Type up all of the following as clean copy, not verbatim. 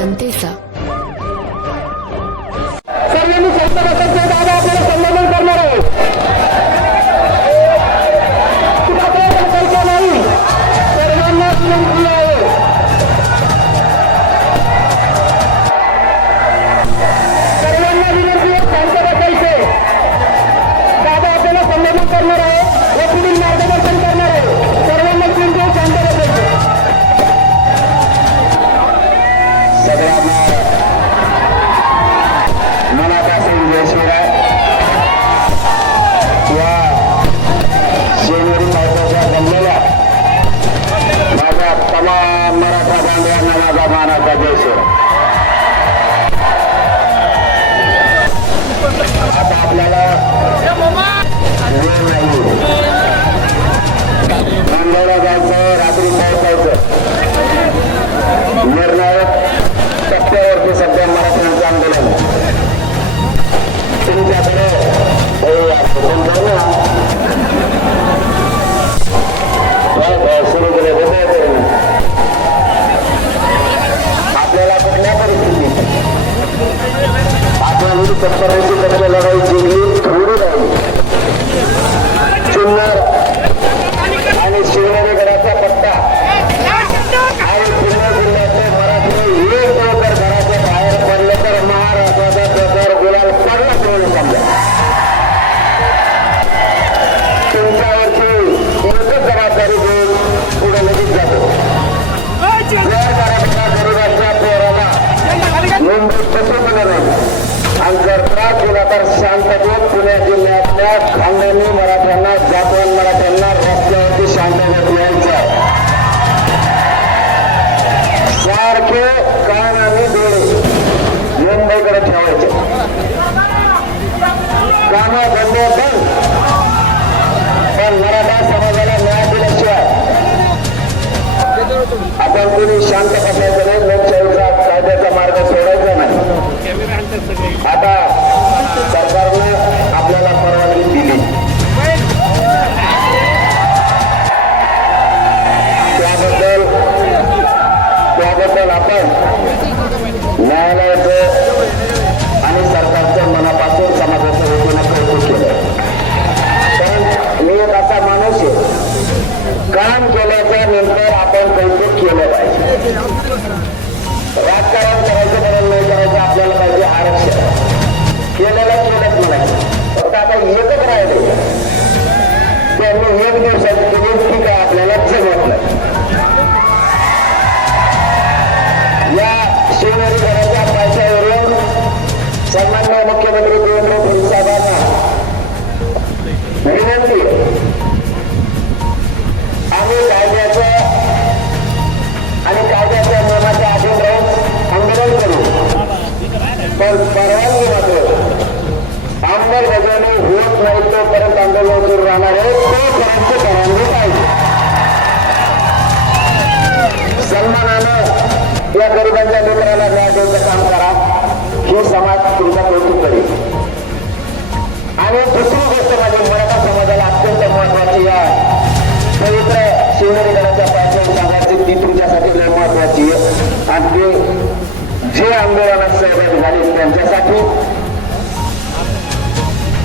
जनतेचा. सर्वांनी संस्थानाचे दादा आपल्याला संबोधन करणार आहे. नाही सर्वांना विनंती आहे. सर्वांना विनंती आहे शांत बसायचे. दादा आपल्याला संबोधन करणार आहे व पुढील मार्गदर्शन करणार आहे. सर्वांना विनंती आहे शांत बसायचे. सगळ्यांना मनापासून जय शिवराय. या शिवनेरी पावसाच्या जमलेल्या माझ्या तमाम मराठा बांधवांना माझा मानाचा जय शिवराय. आता आपल्याला वेळ नाही. नांदेडला जायचं, रात्री पोहोचायचं. निर्णायक टप्प्यावरती सध्या मराठ्यांचं आंदोलन. तुमच्याकडे सुरू केले आपल्याला कुठल्या परिस्थितीत आपण 70% लढाई जिंकली, थोडी राहिली. जुन्नर आणि शिवनेरी गडाचा पट्टा आणि पुणे जिल्ह्याचे मराठी एक लवकर घराच्या बाहेर पडले तर महाराष्ट्राचा प्रचार गुलाल पडला करून समजा. तुमच्यावरची एकच जबाबदारी घेऊन पुढे लगेच जातो. जर मराठा गरीबाच्या पोराला मुंबईत बसवलं नाही आणि जर त्रास दिला तर शांततेत पुणे जिल्ह्यातल्या खानदानी मराठ्यांना, जातवान मराठ्यांना रस्त्यावरती शांततेत यायचं आहे. सारखे कान आणि डोळे मुंबईकडे ठेवायचे. कामं धंदे बंद, पण मराठा समाजाला न्याय दिल्याशिवाय आपण कोणी शांत बसायचं नाही. लोकशाहीचा कायद्याचा मार्ग सोडायचा नाही. आता सरकारनं आपल्याला परवानगी दिली. त्याबद्दल आपण न्यायालयाचं आणि सरकारचं मनापासून समाजाचं वतीनं कौतुक केलं. पण मी एक असा माणूस आहे, काम केल्याच्या नंतर आपण कौतुक केलं पाहिजे. राजकारण करायचं बरं नाही करायचं आपल्याला पाहिजे आरक्षण. केलेलं केलंच म्हणायचं. फक्त आता एकच राहिले त्यांनी एक दिवसाची केली ती काय आपल्याला जमत नाही. या शिवनेरी गडाच्या पायथ्यावरून सन्माननीय मुख्यमंत्री देवेंद्र फडणवीस साहेबांना विनंती आहे, आम्ही कायद्याचं आणि कायद्याच्या नियमाच्या अधीन राहून आंदोलन करू, पण परवानगी मात्र अंमलबजावणी होत नाही तोपर्यंत आंदोलन सुरू राहणार आहे. तोपर्यंत परवानगी पाहिजे. सन्मानानं या गरिबांच्या लेकराला न्याय द्यायचं काम करा. हे समाज तुमचा कौतुक करेल. आणि दुसरी गोष्ट माझी मराठा समाजाला अत्यंत महत्वाची आहे. पवित्र शिवनेरी गडाच्या पायथ्यावर सांगायची ती तुमच्यासाठी लय महत्वाची आहे. आणि ते जे आंदोलनात सहभागी झाले त्यांच्यासाठी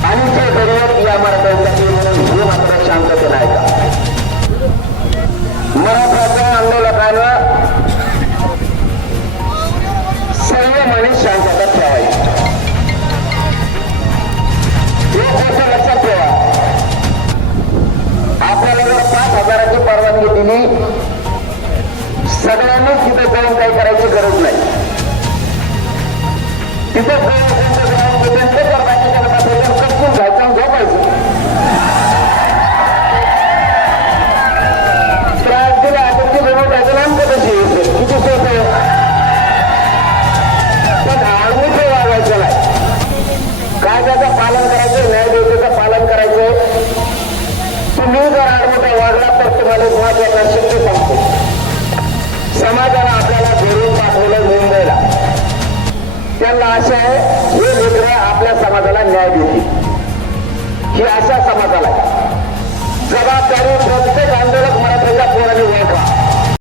आणि जे गरीब या मराठ्यांसाठी म्हणून हे मात्र शांतते नाही का. मराठाच्या आंदोलकानं संयम आणि शांतता ठेवायची. एक गोष्ट लक्षात ठेवा, आपल्याला जर 5,000ची परवानगी दिली, सगळ्यांनीच तिथे जाऊन काही करायची गरज नाही. तिथे कसून जायचं झोपायचं. त्रास दिला आटोची जवळ जायचं आमचं कशी किती सोप आहे. पण आडमुठे वागायचं नाही. कायद्याचं पालन करायचं, न्यायदेवतेचं पालन करायचं. तुम्ही जर आडमुठा वागला तर तुम्हाला महत्वाचा शब्द सांगतो. समाजाला आपल्याला घरून पाठवलं मुंबईला. त्यांना आशा आहे हे लेकरं आपल्या समाजाला न्याय देतील. ही आशा समाजाला आहे. जबाबदारी प्रत्येक आंदोलक मराठ्याच्या पोराने ओळखा.